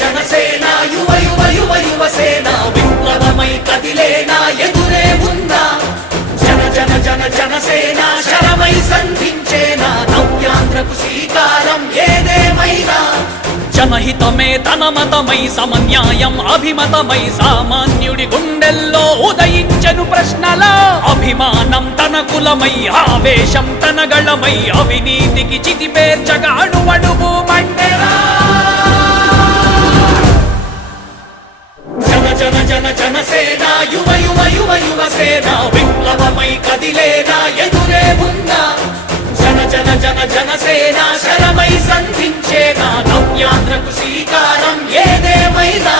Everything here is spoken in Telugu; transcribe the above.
జనసేన యువ యువ యువ యువసేన విప్లవమై కదిలేనా ఎదురే ఉందా జనసేన శరమై సంధించేనా నవ్యాంధ్రకు శ్రీకారం ఏదేమైనా జనహితమే తన మతమై సమన్యాయం అభిమతమై సామాన్యుడి గుండెల్లో ఉదయించెను ప్రశ్నల అభిమానం తన కులమై ఆవేశం తన గళమై అవినీతికి చితిపేర్చగా అణువణువు మండెరా జనసేన యువ యువ యువ యువసేన విప్లవమై కదిలేనా ఎదురే ఉందా జనసేన శరమై సంధించేనా నవ్యాంధ్రకు శ్రీకారం ఏదేమైనా